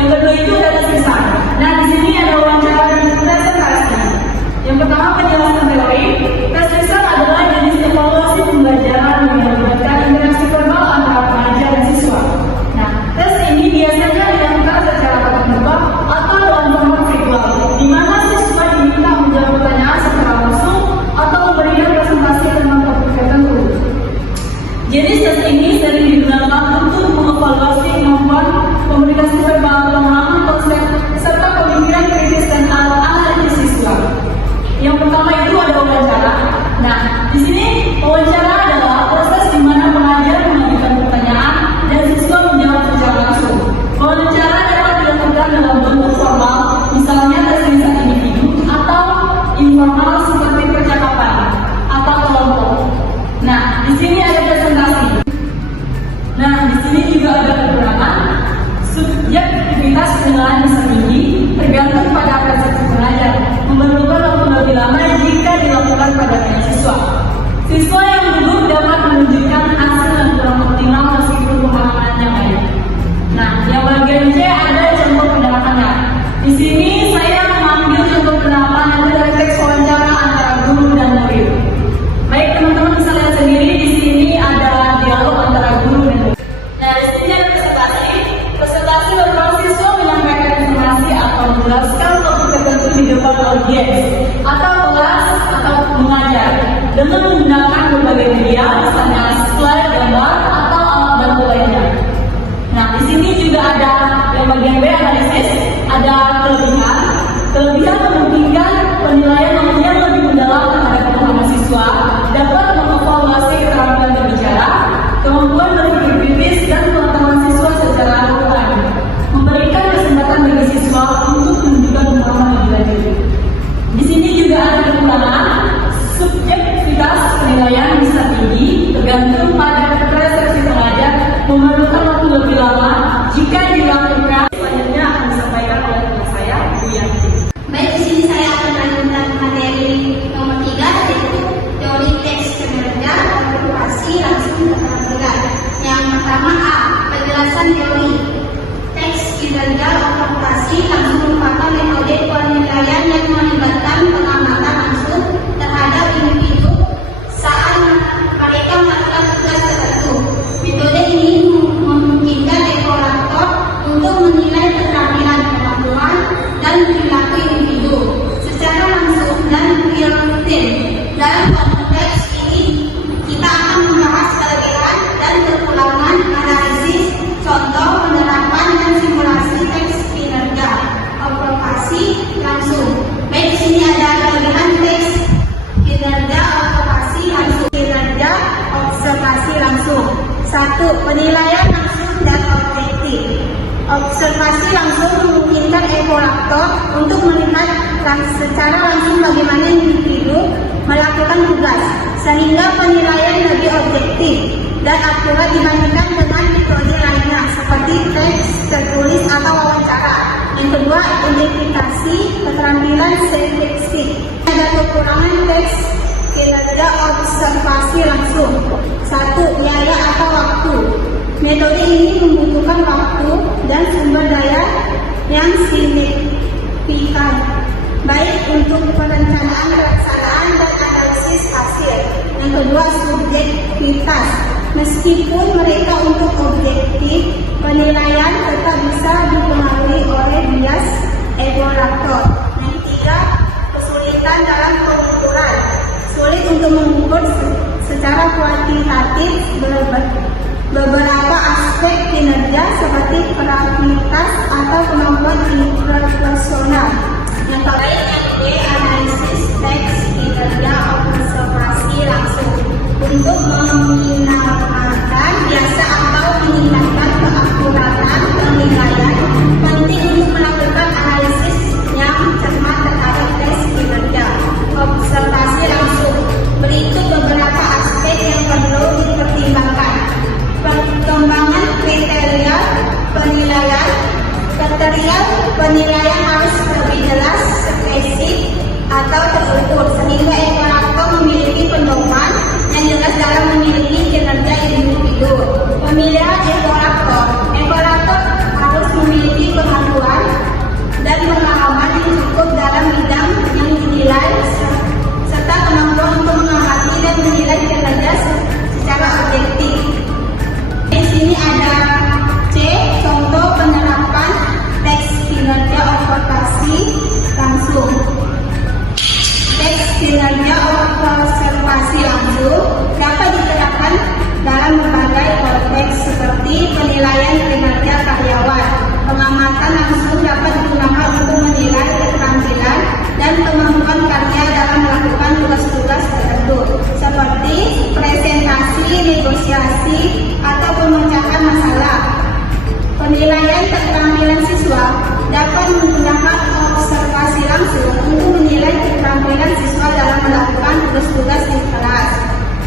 Yang kedua itu ada tes lisan. Nah, di sini ada wawancara dan presentasi. Yang pertama penjelasan teori. Tes lisan adalah jenis evaluasi pembelajaran yang melibatkan interaksi verbal antara pengajar dan siswa. Nah, tes ini biasanya dilakukan secara tatap muka atau dalam format virtual, di mana siswa diminta menjawab pertanyaan secara langsung atau memberikan presentasi tentang topik tertentu. Jenis tes ini sering digunakan untuk mengevaluasi kemampuan komunikasi verbal, pemahaman konsep, serta pemikiran kritis dan analisis siswa. Yang pertama itu ada wawancara. Nah, di sini wawancara adalah proses di mana pengajar mengajukan pertanyaan dan siswa menjawab secara langsung. Wawancara dapat dilakukan dalam bentuk formal, misalnya tes lisan individu, atau informal seperti percakapan atau kelompok. Nah, di sini ada presentasi. Nah, di sini juga ada kekurangan. Subjektivitas penilaian bisa tinggi, tergantung pada persepsi pengajar. Memerlukan waktu lebih lama jika dilakukan pada banyak siswa. Siswa yang gugup dapat menunjukkan hasil yang kurang optimal meskipun pemahamannya baik. Nah, yang bagian C ada contoh penerapannya. Di sini saya mengambil contoh penerapan dari teks wawancara antara guru dan murid. Baik, teman-teman bisa lihat sendiri di sini ada dialog antara guru dan murid. Nah, di sini ada presentasi. Presentasi berupa siswa menyampaikan informasi atau menjelaskan topik tertentu di depan audiens atau kelas atau mengajar dengan menggunakan berbagai media, misalnya slide, gambar, atau alat bantu lainnya. Nah, di sini juga ada yang bagian B analisis, ada kelebihan. Kelebihan memungkinkan penilaian yang lebih mendalam terhadap pemahaman siswa, dapat mengevaluasi keterampilan berbicara, kemampuan berpikir kritis, dan pengetahuan siswa secara rutin, memberikan kesempatan bagi siswa untuk menunjukkan pemahaman lebih lanjut. Di sini juga ada kekurangan. Subjektivitas penilaian bisa tinggi, tergantung pada persepsi pengajar, memerlukan waktu lebih lama jika dilakukan. Selanjutnya akan disampaikan oleh teman saya, Bu Yanti. Baik, di sini saya akan melanjutkan materi nomor 3, yaitu teori teks kinerja observasi langsung keterampilan. Yang pertama A, penjelasan teori. Teks kinerja observasi langsung merupakan metode penilaian yang melibatkan pengamatan langsung terhadap individu saat mereka melakukan tugas tertentu. Metode ini memungkinkan evaluator untuk menilai keterampilan, kemampuan, dan perilaku individu secara langsung dan real time. Dalam konteks ini, kita akan membahas kelebihan dan kekurangan analisis, contoh penerapan dan simulasi teks kinerja observasi langsung. Baik, di sini ada kelebihan teks kinerja observasi langsung. Kinerja observasi langsung. 1. Penilaian langsung dan objektif. Observasi langsung memungkinkan evaluator untuk melihat secara langsung bagaimana individu melakukan tugas, sehingga penilaian lebih objektif dan akurat dibandingkan dengan metode lainnya seperti teks tertulis atau wawancara. Yang kedua, identifikasi keterampilan seleksi. Ada kekurangan teks kinerja observasi langsung. 1. Biaya atau waktu. Metode ini membutuhkan waktu dan sumber daya yang signifikan, baik untuk perencanaan, pelaksanaan, dan analisis hasil. Yang kedua, subjektivitas. Meskipun mereka untuk objektif, penilaian tetap bisa dipengaruhi oleh bias evaluator. Yang ketiga, kesulitan dalam pengukuran. Sulit untuk mengukur secara kuantitatif beberapa aspek kinerja seperti kreativitas atau kemampuan interpersonal. Yang terakhir, analisis teks kinerja observasi langsung untuk meminimalkan biasa atau meningkatkan keakuratan penilaian. Penting untuk melakukan analisis yang cermat terhadap tes kinerja observasi langsung. Berikut beberapa aspek yang perlu dipertimbangkan. Perkembangan kriteria penilaian. Kriteria penilaian harus lebih jelas, spesifik, atau terukur sehingga evaluator memiliki pedoman yang jelas dalam memiliki kinerja individu. Pemilihan evaluator harus memiliki kemampuan dapat menggunakan observasi langsung untuk menilai keterampilan siswa dalam melakukan tugas-tugas di kelas,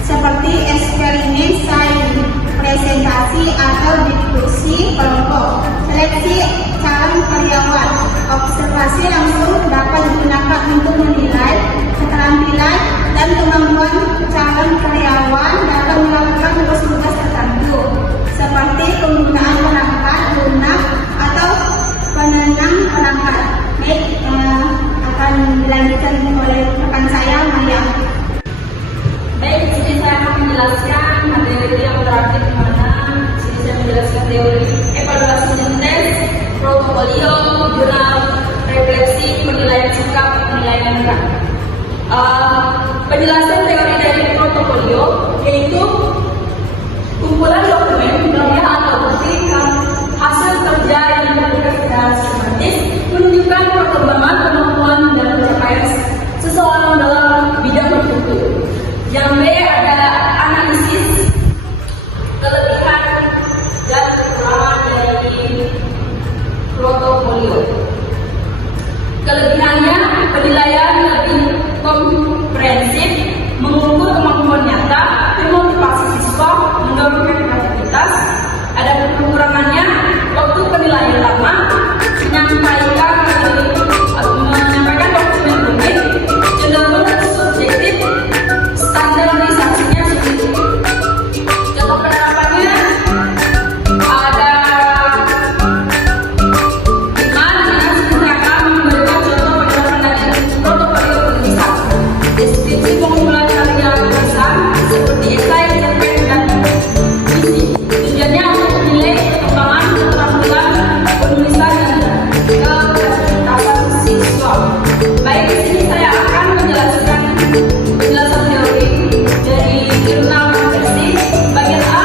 seperti eksperimen sains, presentasi atau diskusi kelompok, seleksi calon karyawan. Observasi langsung dapat digunakan untuk menilai keterampilan dan kemampuan calon karyawan dalam melakukan tugas-tugas tertentu, seperti penggunaan perangkat lunak atau penenang perangkat. Baik, akan dilanjutkan oleh rekan saya, Maya. Baik, di sini saya akan menjelaskan materi yang terakhir di mana di sini saya menjelaskan teori evaluasi tes, portofolio, jurnal, refleksi, penilaian sikap, penilaian langkah. Penjelasan teori dari portofolio yaitu kumpulan dokumen karya atau bukti hasil kerja yang dilakukan secara sistematis menunjukkan perkembangan kemampuan dan pencapaian seseorang dalam bidang tertentu. Yang B adalah analisis kelebihan dan kekurangan dari portofolio. Kelebihannya, penilaian lebih komprehensif, mengukur kemampuan nyata, memotivasi siswa, mendorong kreativitas. Ada kekurangannya, waktu penilaian lama, menyampaikan dokumen rumit, cenderung subjektif, standarisasinya sedikit. Contoh penerapannya ada 5 dengan saya akan memberikan contoh penerapan dari portofolio penulisan. Deskripsi pengumpulan karya tulisan seperti esai, cerpen, dan puisi. Tujuannya untuk menilai perkembangan keterampilan penulisan dan kreativitas siswa. Baik, di sini saya akan menjelaskan penjelasan teori dari jurnal refleksi. Bagian A,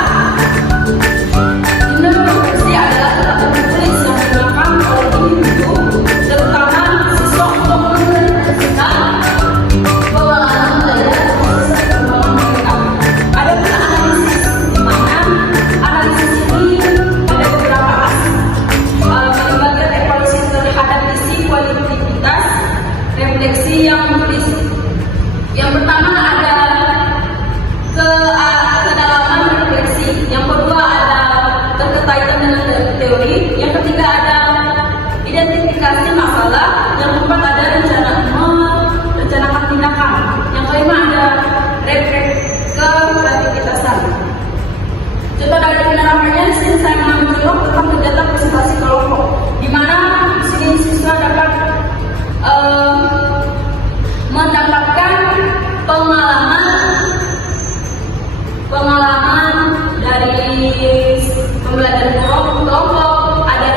jurnal refleksi adalah tata tulis yang digunakan oleh individu, terutama siswa untuk mengerjakan pengalaman belajar proses perkembangan mereka. Ada pula analisis, di mana analisis ini ada beberapa melibatkan evaluasi terhadap isi kualitatif refleksi yang menulis. Yang pertama ada kedalaman refleksi, yang kedua ada keterkaitan dengan teori, yang ketiga ada identifikasi masalah, yang keempat ada rencanakan tindakan, yang kelima ada kreativitasan. Contoh dari penerapannya, di sini saya mengambil contoh tentang kegiatan presentasi kelompok, di mana di sini siswa dapat mendapatkan pengalaman dari pembelajaran kelompok, ada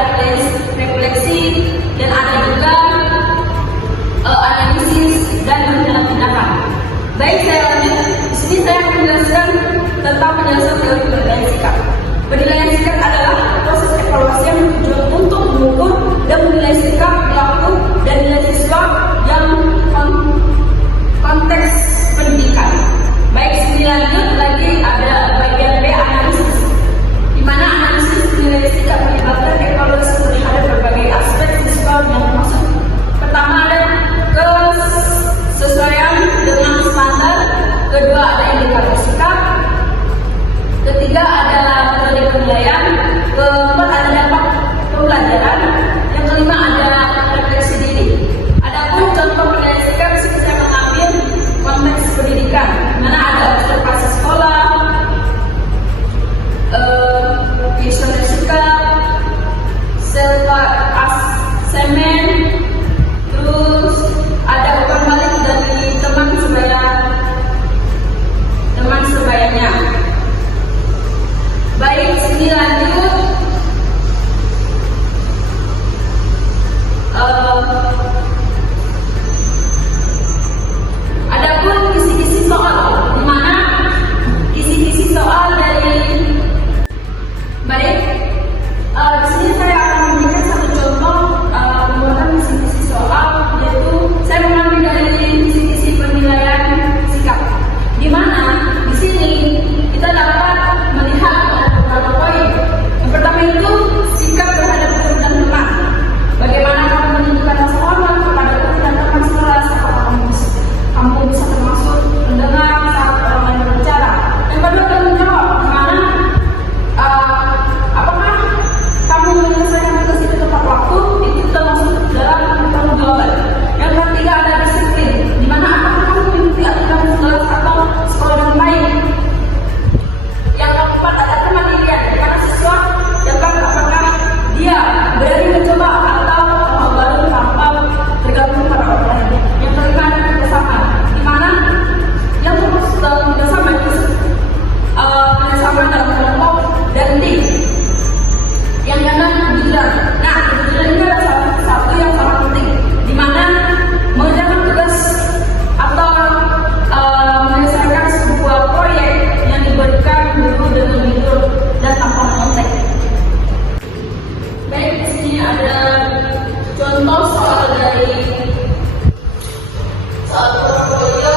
refleksi, dan ada juga analisis dan rencana tindakan. Baik, saya lanjut. Di sini saya akan menjelaskan tentang penjelasan teori penilaian sikap. Penilaian sikap adalah proses evaluasi yang bertujuan untuk mengukur dan menilai sikap pelaku dan nilai siswa yang konteks pendidikan. Baik, sini lanjut lagi ada bagian B, analisis, di mana analisis menilai sikap menyebabkan evaluasi terhadap berbagai aspek siswa yang dimaksud. Pertama ada kesesuaian dengan standar, kedua ada indikator sikap, ketiga adalah metode penilaian, keempat ada dampak pembelajaran, yang kelima ada refleksi diri. Adapun contoh penilaian sikap saya mengambil konteks pendidikan, mana ada observasi sekolah, kuesioner sikap, dari soal portofolio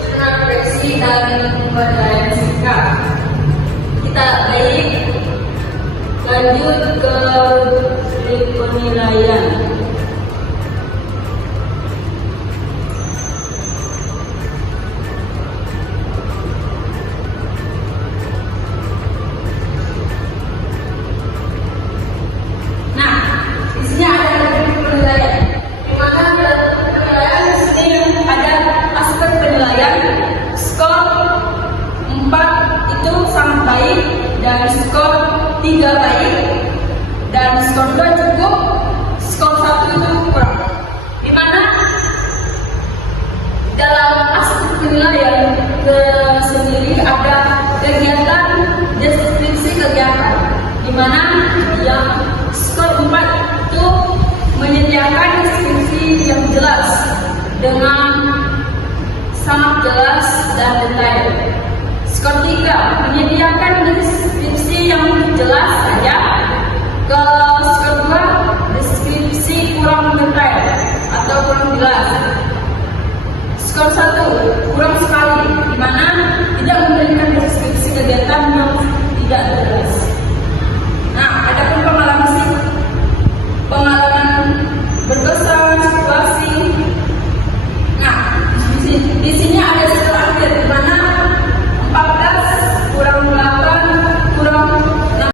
dengan redaksi dan penilaian singkat. Kita baik lanjut ke penilaian. Dan skor 3 baik, dan skor 2 cukup, skor 1 itu kurang. Di mana dalam aspek penilaian sendiri ada kegiatan deskripsi kegiatan, di mana yang skor 4 itu menyediakan deskripsi yang jelas dengan sangat jelas dan detail. Skor 3 menyediakan deskripsi yang jelas saja. Ke skor 2 deskripsi kurang detail atau kurang jelas. Skor 1 kurang sekali, di mana tidak memberikan deskripsi kegiatan yang tidak jelas. Nah, ada pun pengalaman berkesan situasi. Nah, di sini